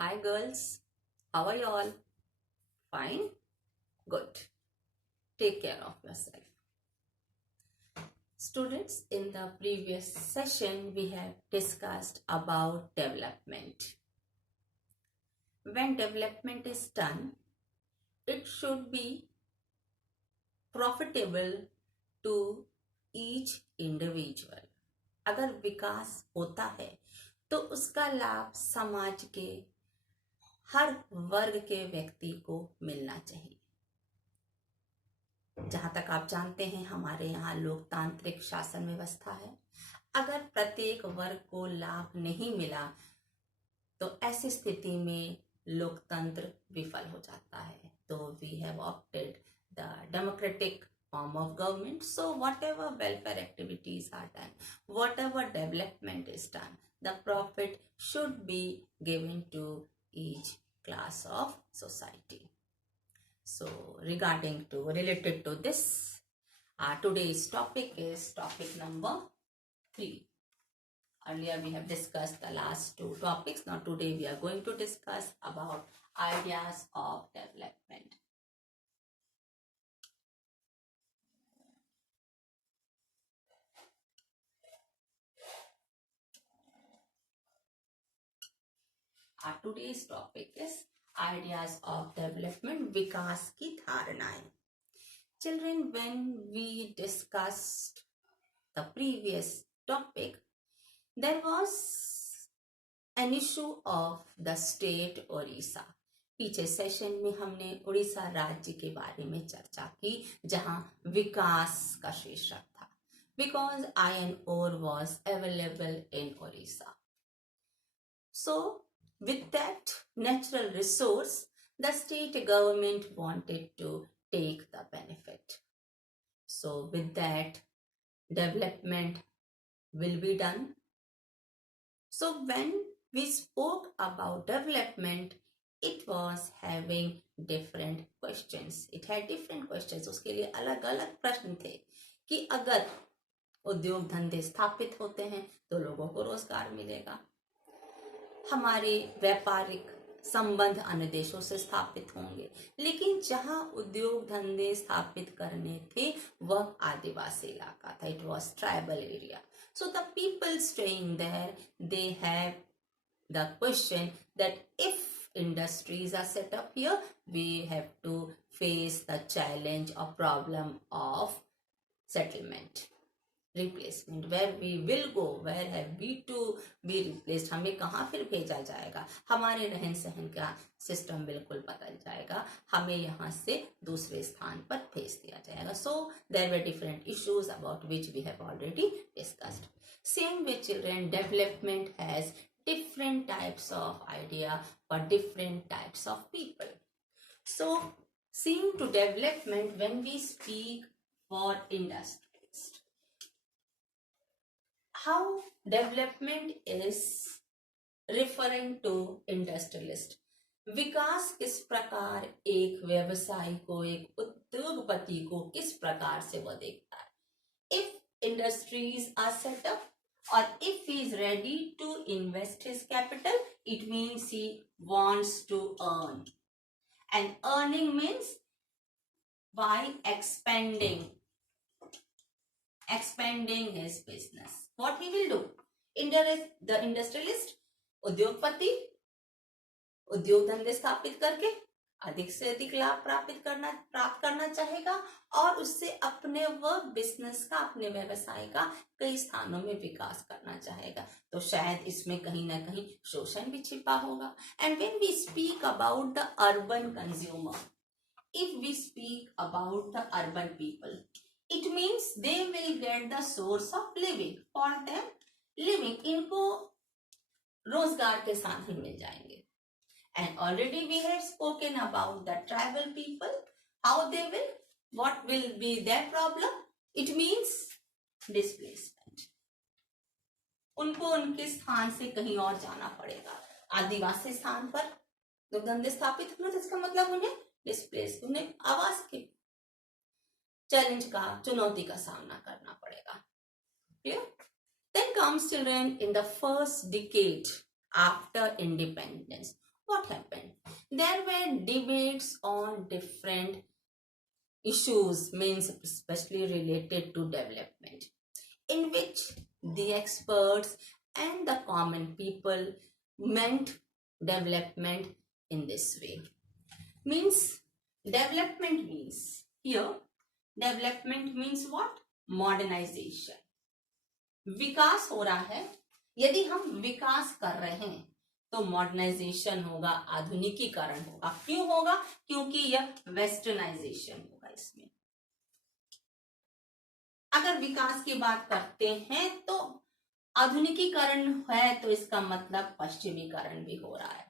Hi girls, how are you all? Fine? Good. Take care of yourself. Students, in the previous session we have discussed about development. When development is done, it should be profitable to each individual. अगर विकास होता है तो उसका लाभ समाज के हर वर्ग के व्यक्ति को मिलना चाहिए। जहां तक आप जानते हैं हमारे यहाँ लोकतांत्रिक शासन व्यवस्था है। अगर प्रत्येक वर्ग को लाभ नहीं मिला तो ऐसी स्थिति में लोकतंत्र विफल हो जाता है। तो we have opted the democratic form of government. So whatever welfare activities are done, whatever development is done, the profit should be given to each class of society. So related to this, today's topic is topic number 3. Earlier we have discussed the last 2 topics. Now today we are going to discuss about ideas of development. Today's topic is ideas of development, विकास की धारणाएं. Children, when we discussed the previous topic, there was an issue of the state Orissa. पीछे session में हमने उड़ीसा राज्य के बारे में चर्चा की जहां विकास का शीर्षक था. Because iron ore was available in Orissa. So with that natural resource, the state government wanted to take the benefit. So with that, development will be done. So when we spoke about development, it was having different questions. It had different questions. उसके लिए अलग अलग प्रश्न थे कि अगर उद्योग धंधे स्थापित होते हैं तो लोगों को रोजगार मिलेगा, हमारे व्यापारिक संबंध अन्य देशों से स्थापित होंगे, लेकिन जहां उद्योग धंधे स्थापित करने थे वह आदिवासी इलाका था. It was tribal area. So the people staying there, they have the question that if industries are set up here, we have to face the challenge or problem of settlement, replacement. Where we will go, where have we to be replaced, हमें कहाँ फिर भेजा जाएगा, हमारे रहन सहन का system बिल्कुल बदल जाएगा, हमें यहाँ से दूसरे स्थान पर भेज दिया जाएगा. So there were different issues about which we have already discussed. Same way children, development has different types of idea for different types of people. So seeing to development, when we speak for industries, how development is referring to industrialist. विकास किस प्रकार एक व्यवसायी को, एक उद्योगपति को किस प्रकार से वह देखता है. If industries are set up or if he is ready to invest his capital, it means he wants to earn, and earning means by expanding his business. What he will do? The industrialist, उद्योगपति, उद्योग धंधे स्थापित करके अधिक से अधिक लाभ प्राप्त करना चाहेगा और उससे अपने वह बिजनेस का, अपने व्यवसाय का कई स्थानों में विकास करना चाहेगा. तो शायद इसमें कहीं ना कहीं शोषण भी छिपा होगा. And when we speak about the urban consumer, if we speak about the urban people, it means they will get the source of living. For them, living, इनको रोजगार के साधन मिल जाएंगे. And already we have spoken about the tribal people, how they will, what will be their problem. It means displacement. उनको उनके स्थान से कहीं और जाना पड़ेगा. आदिवासी स्थान पर लोग धंधे स्थापित होना, इसका मतलब उन्हें डिस्प्लेस, उन्हें आवास के चैलेंज का, चुनौती का सामना करना पड़ेगा. Clear? Then comes children in the first decade after independence. what happened? There were debates on different issues, means especially related to development, in which the experts and the common people meant development in this way. Means development means here, development means what? Modernization. विकास हो रहा है, यदि हम विकास कर रहे हैं तो modernisation होगा, आधुनिकीकरण होगा. क्यों होगा? क्योंकि यह वेस्टर्नाइजेशन होगा. इसमें अगर विकास की बात करते हैं तो आधुनिकीकरण है, तो इसका मतलब पश्चिमीकरण भी हो रहा है.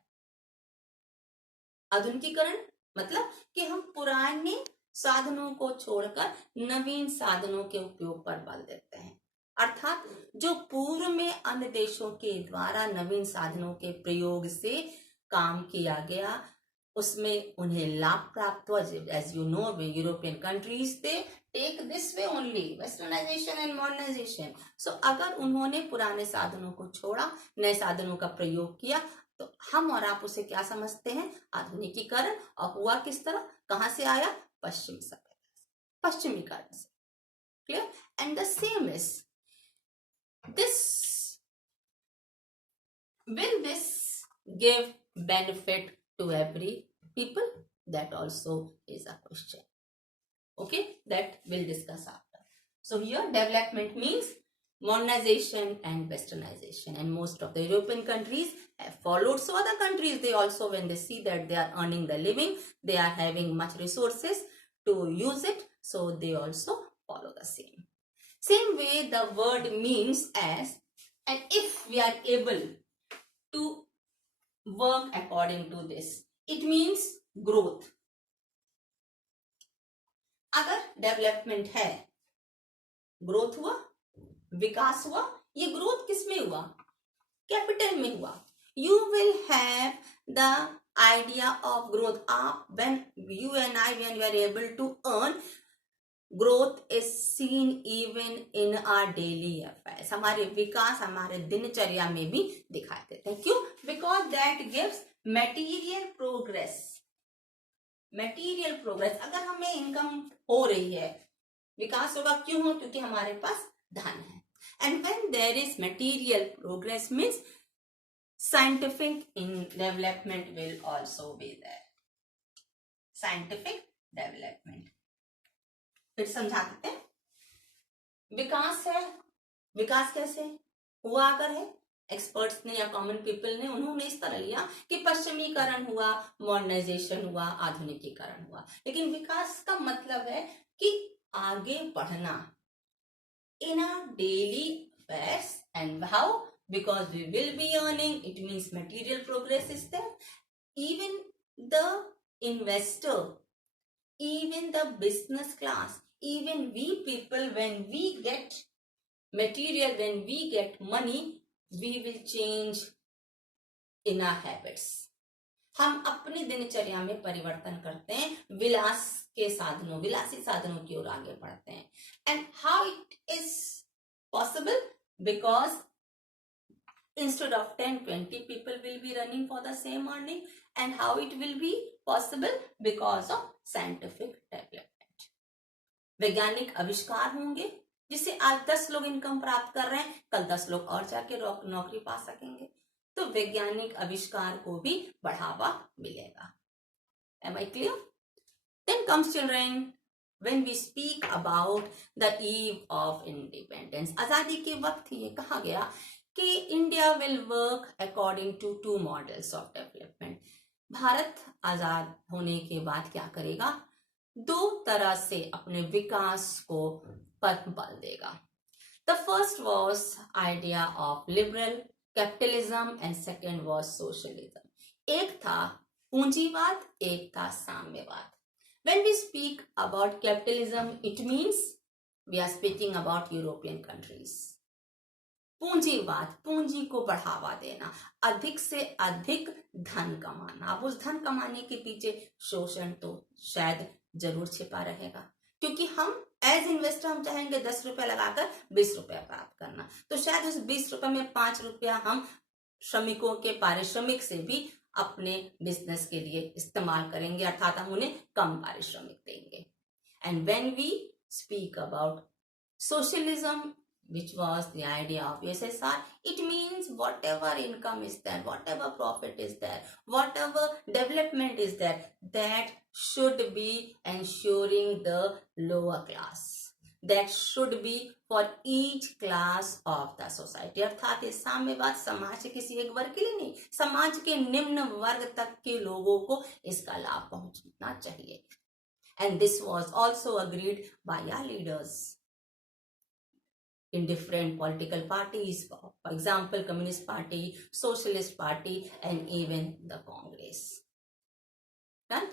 आधुनिकीकरण मतलब कि हम पुराने साधनों को छोड़कर नवीन साधनों के उपयोग पर बल देते हैं. अर्थात जो पूर्व में अन्य देशों के द्वारा नवीन साधनों के प्रयोग से काम किया गया, उसमें उन्हें लाभ प्राप्त हुआ. As you know, European countries they take this way only, westernisation and modernisation. So अगर उन्होंने पुराने साधनों को छोड़ा, नए साधनों का प्रयोग किया, तो हम और आप उसे क्या समझते हैं? आधुनिकीकरण. और हुआ किस तरह, कहां से आया? पश्चिम सभ्यता, पश्चिमीकरण से. Clear? And the same is this. Will this give benefit to every people? That also is a question. Okay, that we'll discuss after. So here development means modernization and westernization, and most of the European countries have followed. So other countries, they also, when they see that they are earning the living, they are having much resources to use it, so they also follow the same. Same way the word means as, and if we are able to work according to this, it means growth. अगर development है, growth हुआ, विकास हुआ. ये growth किस में हुआ? Capital में हुआ. You will have the idea of growth. When you and I, when we are able to earn, growth is seen even in our daily affairs. हमारे विकास हमारे दिनचर्या में भी दिखाई देते हैं. क्यों? Because that gives material progress. Material progress, अगर हमें इनकम हो रही है, विकास होगा. क्यों हो? क्योंकि हमारे पास धन है. And when there is material progress means scientific in development will also be there. Scientific development. फिर समझा देते हैं. विकास है, विकास कैसे हुआ? अगर है, एक्सपर्ट्स ने या कॉमन पीपल ने, उन्होंने इस तरह लिया कि पश्चिमीकरण हुआ, मॉडर्नाइजेशन हुआ, आधुनिकीकरण हुआ. लेकिन विकास का मतलब है कि आगे बढ़ना in a daily affairs. And how? Because we will be earning, it means material progress is there. Even the investor, even the business class, even we people, when we get material, when we get money, we will change in our habits. हम अपनी दिनचर्या में परिवर्तन करते हैं, विलास के साधनों, विलासी साधनों की ओर आगे बढ़ते हैं. And how it is possible? Because instead of 10-20 people will be running for the same earning. And how it will be possible? Because of scientific development. वैज्ञानिक आविष्कार होंगे, जिससे आज 10 लोग इनकम प्राप्त कर रहे हैं, कल 10 लोग और जाके नौकरी पा सकेंगे. तो वैज्ञानिक आविष्कार को भी बढ़ावा मिलेगा. Am I clear? Then comes children, when we speak about the eve of independence. आजादी के वक्त ये कहा गया कि India will work according to 2 models of development. Bharat आजाद होने के बाद क्या करेगा? 2 तरह से अपने विकास को पर बल देगा. The first was idea of liberal capitalism and second was socialism. एक था पूंजीवाद, एक था साम्यवाद. When we speak about capitalism, it means we are speaking about European countries. पूंजीवाद, पूंजी को बढ़ावा देना, अधिक से अधिक धन कमाना. अब उस धन कमाने के पीछे शोषण तो शायद जरूर छिपा रहेगा, क्योंकि हम एज इन्वेस्टर हम चाहेंगे 10 रुपए लगाकर 20 रुपया प्राप्त करना. तो शायद उस 20 रुपए में 5 रुपया हम श्रमिकों के पारिश्रमिक से भी अपने बिजनेस के लिए इस्तेमाल करेंगे, अर्थात हम उन्हें कम पारिश्रमिक देंगे. And when we speak about socialism, which was the idea of USSR, it means whatever income is there, whatever profit is there, whatever development is there, that should be ensuring the lower class. That should be for each class of the society. अर्थात इस साम्यवाद समाज के किसी एक वर्ग के लिए नहीं, समाज के निम्न वर्ग तक के लोगों को इसका लाभ पहुंचना चाहिए. And this was also agreed by our leaders in different political parties, for example, Communist Party, Socialist Party, and even the Congress. Right?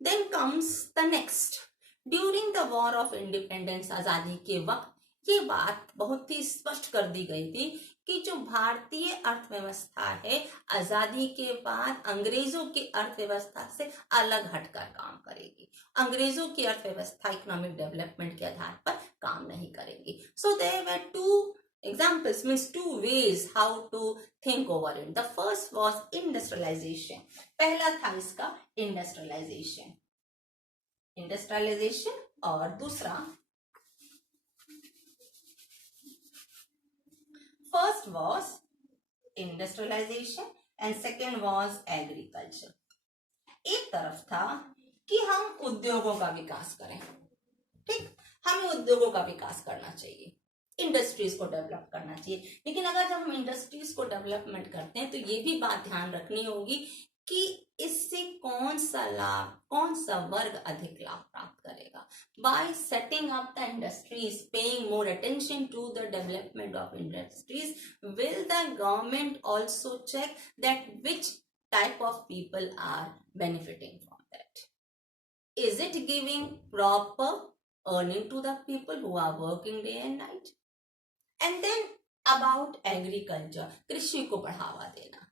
Then comes the next. During the War of Independence, आजादी के वक्त ये बात बहुत ही स्पष्ट कर दी गई थी कि जो भारतीय अर्थव्यवस्था है आजादी के बाद अंग्रेजों की अर्थव्यवस्था से अलग हटकर काम करेगी. अंग्रेजों की अर्थव्यवस्था इकोनॉमिक डेवलपमेंट के आधार पर काम नहीं करेगी. So there were two examples, means two ways how to think over it. The first was industrialization. पहला था इसका industrialization और दूसरा, first was industrialization and second was agriculture. एक तरफ था कि हम उद्योगों का विकास करें, ठीक, हमें उद्योगों का विकास करना चाहिए, इंडस्ट्रीज को डेवलप करना चाहिए. लेकिन अगर जब हम इंडस्ट्रीज को डेवलपमेंट करते हैं तो ये भी बात ध्यान रखनी होगी कि इससे कौन सा वर्ग अधिक लाभ प्राप्त करेगा. By setting up the industries, paying more attention to the development of industries, will the government also check that which type of people are benefiting from that. Is it giving proper earning to the people who are working day and night? And then about agriculture, कृषि को बढ़ावा देना.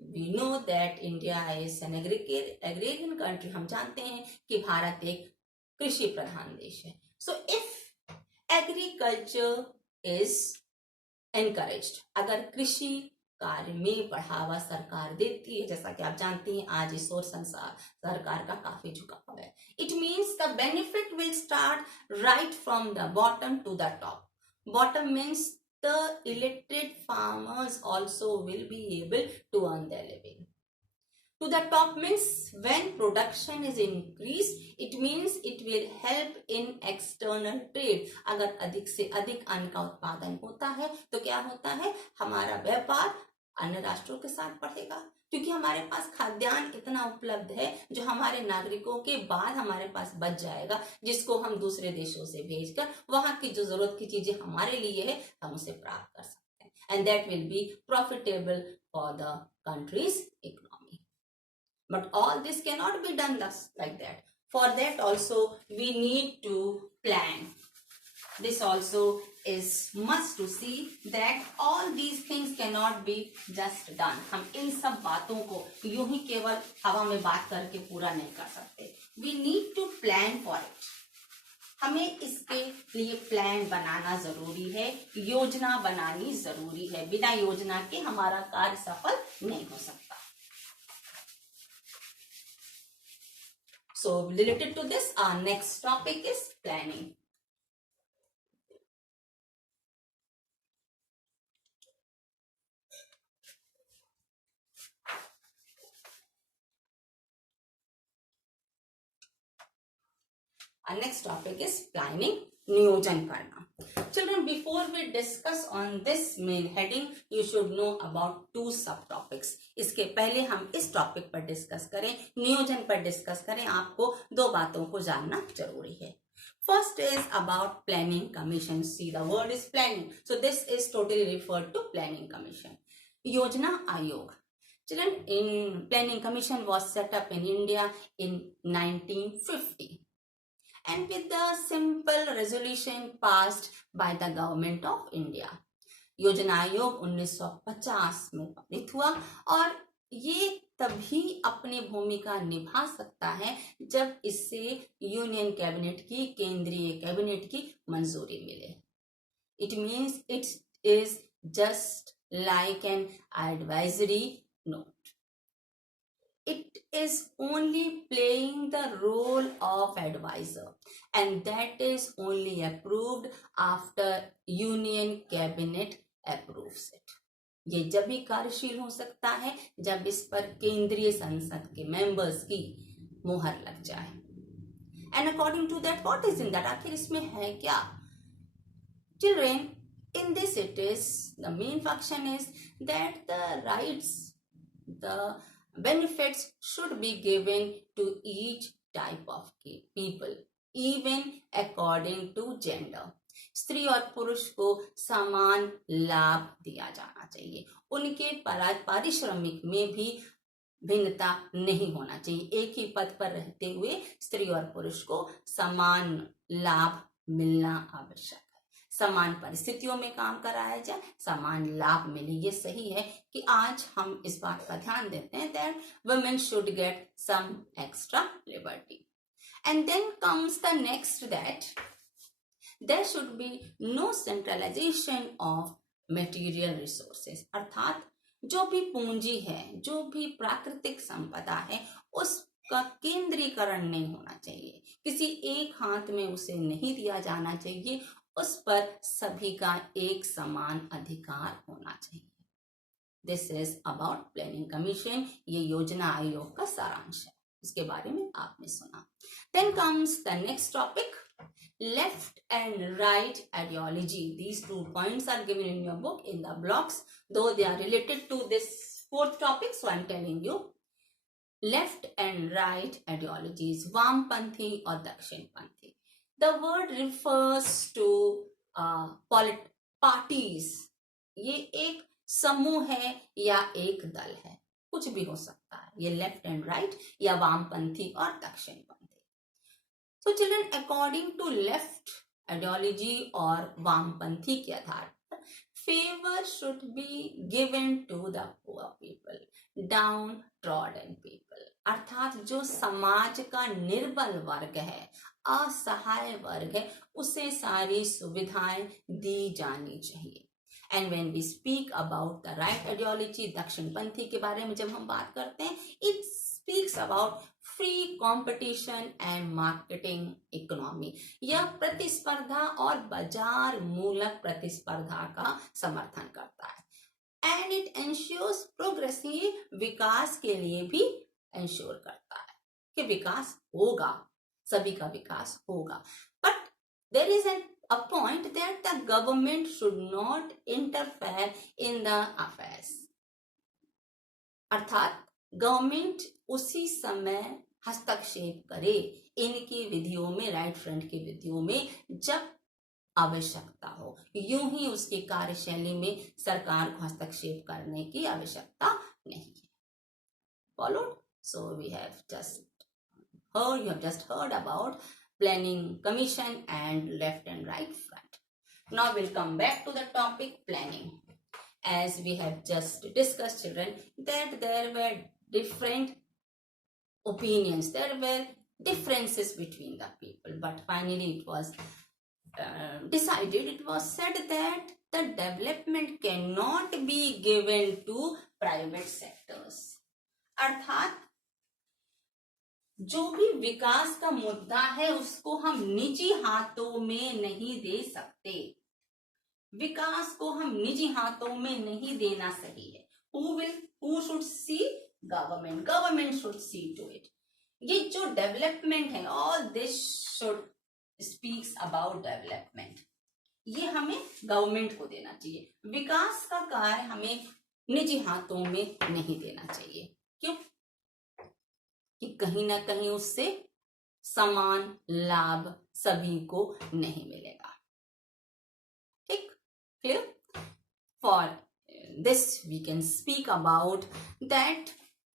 We know that India is an agrarian country. हम जानते हैं कि भारत एक कृषि प्रधान देश है. So if agriculture is encouraged, अगर कृषि कार्य में बढ़ावा सरकार देती है, जैसा कि आप जानते हैं आज इस ओर संसार सरकार का काफी झुकाव है, it means the benefit will start right from the bottom to the top. Bottom means the illiterate farmers also will be able to earn their living. To the top means when production is increased, it means it will help in external trade. अगर अधिक से अधिक अन्न का उत्पादन होता है तो क्या होता है, हमारा व्यापार अन्य राष्ट्रों के साथ बढ़ेगा, क्योंकि हमारे पास खाद्यान्न इतना उपलब्ध है जो हमारे नागरिकों के बाद हमारे पास बच जाएगा, जिसको हम दूसरे देशों से भेजकर वहां की जो जरूरत की चीजें हमारे लिए है हम उसे प्राप्त कर सकते हैं. And that will be profitable for the countries economy. But all this cannot be done like that. For that also we need to plan. This also is must to see that all these things cannot be just done. हम इन सब बातों को यूं ही केवल हवा में बात करके पूरा नहीं कर सकते. We need to plan for it. हमें इसके लिए प्लान बनाना जरूरी है, योजना बनानी जरूरी है. बिना योजना के हमारा कार्य सफल नहीं हो सकता. So related to this, our next topic is planning. Our next topic is planning, नियोजन करना. Children, before we discuss on this main heading, you should know about two subtopics. इसके पहले हम इस टॉपिक पर डिस्कस करें, नियोजन पर डिस्कस करें, आपको दो बातों को जानना जरूरी है. First is about planning commission. See, the word is planning, so this is totally referred to planning commission. योजना आयोग. Children, in planning commission was set up in India in 1950. And with the simple resolution passed by the government of India. योजना आयोग 1950 में पारित हुआ और ये तभी अपनी भूमिका निभा सकता है जब इससे यूनियन कैबिनेट की, केंद्रीय कैबिनेट की मंजूरी मिले. It means it is just like an advisory note. is only playing the role of advisor, and that is only approved after union cabinet approves it. ये जब भी कार्यशील हो सकता है जब इस पर केंद्रीय संसद के मेंबर्स की मुहर लग जाए. And according to that what is in that, आखिर इसमें है क्या? Children, in this it is the main function is that the rights, the benefits should be given to each type of people even according to gender. स्त्री और पुरुष को समान लाभ दिया जाना चाहिए. उनके पारिश्रमिक में भी भिन्नता नहीं होना चाहिए. एक ही पद पर रहते हुए स्त्री और पुरुष को समान लाभ मिलना आवश्यक है. समान परिस्थितियों में काम कराया जाए, समान लाभ मिले. ये सही है कि आज हम इस बात का ध्यान देते हैं that women should get some extra liberty. And then comes the next, that there should be no centralization of material resources. अर्थात जो भी पूंजी है, जो भी प्राकृतिक संपदा है, उसका केंद्रीकरण नहीं होना चाहिए. किसी एक हाथ में उसे नहीं दिया जाना चाहिए. उस पर सभी का एक समान अधिकार होना चाहिए. This is about planning commission. ये योजना आयोग का सारांश है. इसके बारे में आपने सुना. Then comes the next topic, left and right ideology. These 2 points are given in your book in the blocks, though they are related to this 4th topic, so I am telling you. Left and right ideologies, वामपंथी और दक्षिणपंथी. The word refers to parties. ये एक समूह है या एक दल है, कुछ भी हो सकता है. ये लेफ्ट एंड राइट या वामपंथी और दक्षिणपंथी. So children, according to left ideology और वामपंथी के आधार पर favor should be given to the poor people, downtrodden people. अर्थात जो समाज का निर्बल वर्ग है, असहाय वर्ग है, उसे सारी सुविधाएं दी जानी चाहिए. And when we speak about the right ideology, दक्षिणपंथी के बारे में जब हम बात करते हैं, it speaks about free competition and marketing economy. यह प्रतिस्पर्धा और बाजार मूलक प्रतिस्पर्धा का समर्थन करता है. And it ensures progress. ये विकास के लिए भी एंश्योर करता है कि विकास होगा, सभी का विकास होगा. But there is a point that the government should not interfere in the affairs. अर्थात गवर्नमेंट उसी समय हस्तक्षेप करे इनकी विधियों में, राइट फ्रंट की विधियों में, जब आवश्यकता हो. यूं ही उसकी कार्यशैली में सरकार को हस्तक्षेप करने की आवश्यकता नहीं है. Followed? So we have just heard, you have just heard about planning commission and left and right front. Now we'll come back to the topic planning. As we have just discussed, children, that there were different opinions, there were differences between the people, but finally it was decided, it was said that the development cannot be given to private sectors. अर्थात जो भी विकास का मुद्दा है उसको हम निजी हाथों में नहीं दे सकते. विकास को हम निजी हाथों में नहीं देना सही है. who should see? Government should see to it. ये जो डेवलपमेंट है, all this should speaks about development. ये हमें गवर्नमेंट को देना चाहिए. विकास का कार्य हमें निजी हाथों में नहीं देना चाहिए. क्यों? कि कहीं ना कहीं उससे समान लाभ सभी को नहीं मिलेगा. ठीक? Clear? For this we can speak about that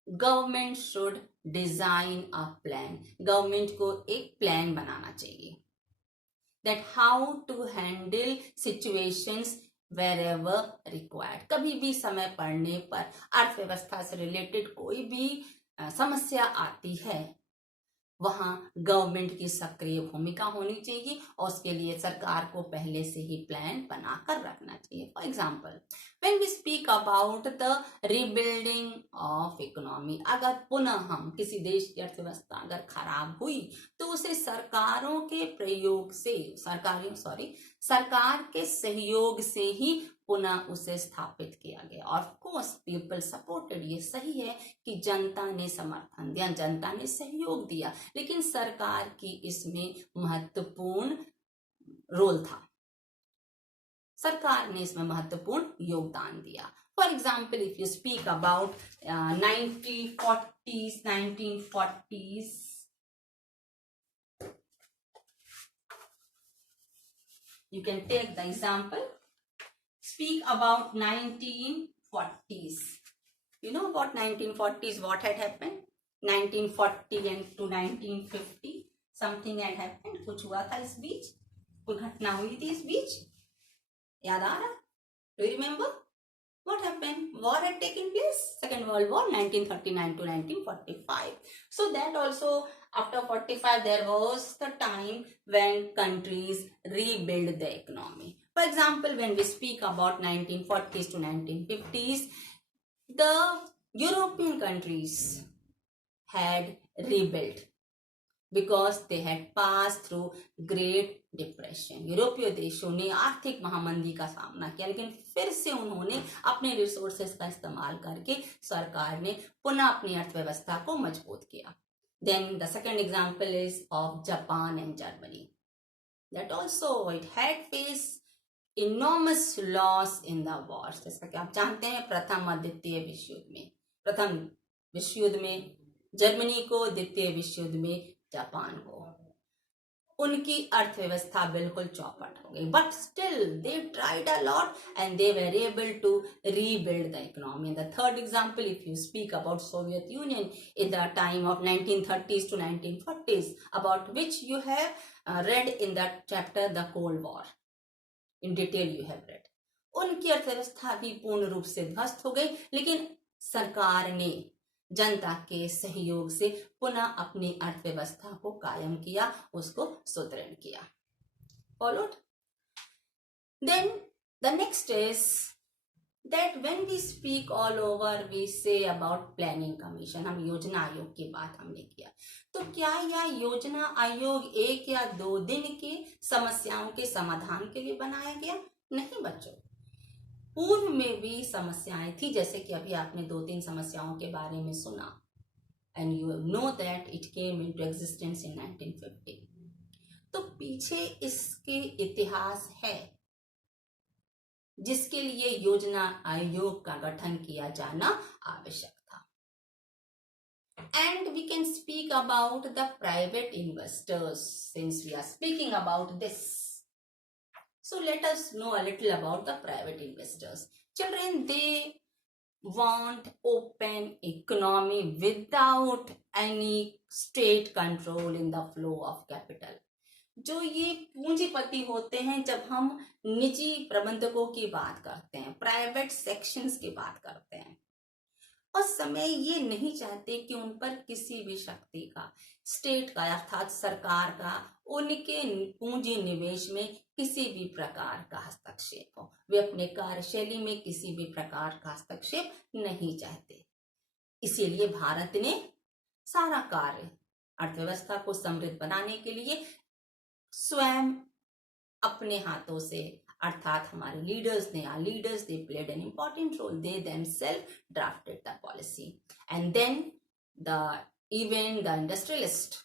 government should design a plan. Government को एक प्लान बनाना चाहिए. That how to handle situations wherever required. कभी भी समय पड़ने पर अर्थव्यवस्था से रिलेटेड कोई भी समस्या आती है वहां गवर्नमेंट की सक्रिय भूमिका होनी चाहिए और उसके लिए सरकार को पहले से ही प्लान बनाकर रखना चाहिए. For example, when we speak about the rebuilding of economy, अगर पुनः हम किसी देश की अर्थव्यवस्था अगर खराब हुई तो उसे सरकारों के प्रयोग से सरकार के सहयोग से ही पुनः उसे स्थापित किया गया. ऑफ कोर्स पीपल सपोर्टेड, ये सही है कि जनता ने समर्थन दिया, जनता ने सहयोग दिया, लेकिन सरकार की इसमें महत्वपूर्ण रोल था, सरकार ने इसमें महत्वपूर्ण योगदान दिया. For example, if you speak about 1940s, you can take the example. Speak about 1940s. You know about 1940s, what had happened? 1940 and to 1950 something had happened. कुछ हुआ था इस बीच, कोई घटना हुई थी इस बीच, याद आ रहा? Do you remember what happened? War had taken place, Second World War, 1939 to 1945. So that also, after 45 there was the time when countries rebuild the economy. For example, when we speak about 1940s to 1950s, the European countries had rebuilt because they had passed through Great Depression. यूरोपीय देशों ने आर्थिक महामंदी का सामना किया, लेकिन फिर से उन्होंने अपने रिसोर्सेस का इस्तेमाल करके सरकार ने पुनः अपनी अर्थव्यवस्था को मजबूत किया. Then the second example is of Japan and Germany. That also it had faced enormous loss in the wars. जैसा कि आप जानते हैं, प्रथम और द्वितीय विश्व युद्ध में, प्रथम विश्व युद्ध में जर्मनी को, द्वितीय विश्व युद्ध में जापान को, उनकी अर्थव्यवस्था बिल्कुल चौपट हो गई. But still they tried a lot and they were able to rebuild the economy. The third example, if you speak about Soviet Union in the time of 1930s to 1940s, about which you have read in that chapter, the Cold War. In detail you have read. उनकी अर्थव्यवस्था भी पूर्ण रूप से ध्वस्त हो गई, लेकिन सरकार ने जनता के सहयोग से पुनः अपनी अर्थव्यवस्था को कायम किया, उसको सुदृढ़ किया. Followed? Then the next is that when we speak all over, we say about planning commission. हम योजना आयोग की बात हमने किया, तो क्या यह योजना आयोग 1 या 2 दिन की समस्याओं के समाधान के लिए बनाया गया? नहीं बच्चों, पूर्व में भी समस्याएं थी, जैसे कि अभी आपने 2-3 समस्याओं के बारे में सुना, and you know that it came into existence in 1950. तो पीछे इसके इतिहास है जिसके लिए योजना आयोग का गठन किया जाना आवश्यक था. And we can speak about the private investors since we are speaking about this. So let us know a little about the private investors. Children, they want open economy without any state control in the flow of capital. जो ये पूंजीपति होते हैं, जब हम निजी प्रबंधकों की बात करते हैं, प्राइवेट सेक्शंस की बात करते हैं, उस समय ये नहीं चाहते कि उन पर किसी भी शक्ति का, स्टेट का अर्थात सरकार का, उनके पूंजी निवेश में किसी भी प्रकार का हस्तक्षेप हो. वे अपने कार्यशैली में किसी भी प्रकार का हस्तक्षेप नहीं चाहते. इसीलिए भारत ने सारा कार्य अर्थव्यवस्था को समृद्ध बनाने के लिए स्वयं अपने हाथों से, अर्थात हमारे लीडर्स ने, our leaders, they played an important role. They themselves drafted the policy and then even the industrialist,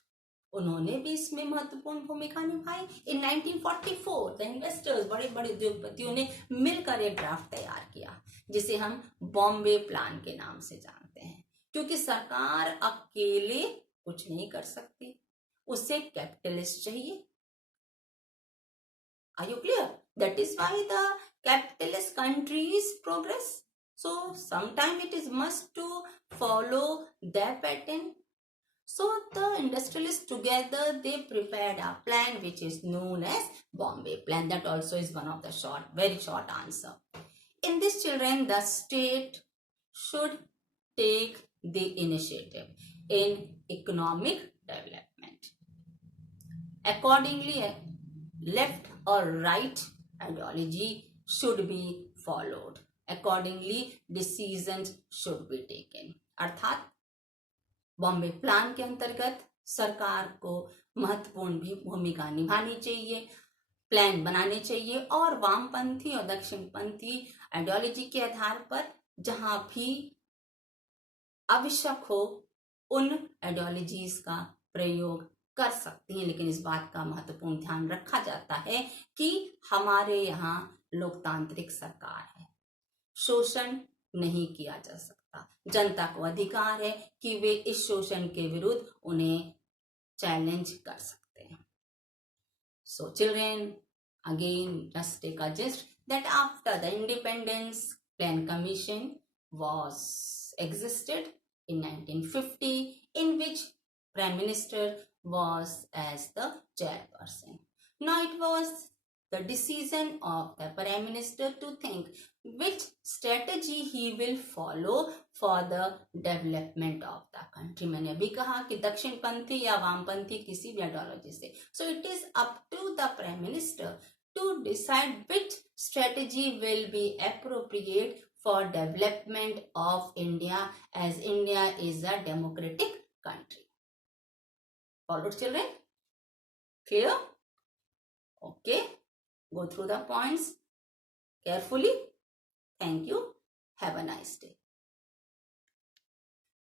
उन्होंने भी इसमें महत्वपूर्ण भूमिका निभाई. इन 1944 द इन्वेस्टर्स, बड़े बड़े उद्योगपतियों ने मिलकर एक ड्राफ्ट तैयार किया जिसे हम बॉम्बे प्लान के नाम से जानते हैं, क्योंकि सरकार अकेले कुछ नहीं कर सकती, उसे कैपिटलिस्ट चाहिए. Are you clear? That is why the capitalist countries progress. So sometimes it is must to follow their pattern. So the industrialists together, they prepared a plan which is known as Bombay Plan. That also is one of the very short answer. In this, children, the state should take the initiative in economic development. Accordingly, left or right ideology should be followed. Accordingly, decisions should be taken. अर्थात Bombay plan के अंतर्गत सरकार को महत्वपूर्ण भी भूमिका निभानी चाहिए, प्लान बनाने चाहिए और वामपंथी और दक्षिणपंथी आइडियोलॉजी के आधार पर जहां भी आवश्यक हो उन आइडियोलॉजीज का प्रयोग कर सकती हैं, लेकिन इस बात का महत्वपूर्ण ध्यान रखा जाता है कि हमारे यहाँ लोकतांत्रिक सरकार है, शोषण नहीं किया जा सकता, जनता को अधिकार है कि वे इस शोषण के विरुद्ध उन्हें चैलेंज कर सकते हैं. So children, again just take a gist that after the independence, Plan Commission was existed in 1950, in which Prime Minister was as the chairperson. Now it was the decision of the Prime Minister to think which strategy he will follow for the development of the country. मैंने अभी कहा कि दक्षिणपंथी या वामपंथी किसी भी ideology से, so it is up to the Prime Minister to decide which strategy will be appropriate for development of India, as India is a democratic country. Followed, children? Clear? Okay. Go through the points carefully. Thank you. Have a nice day.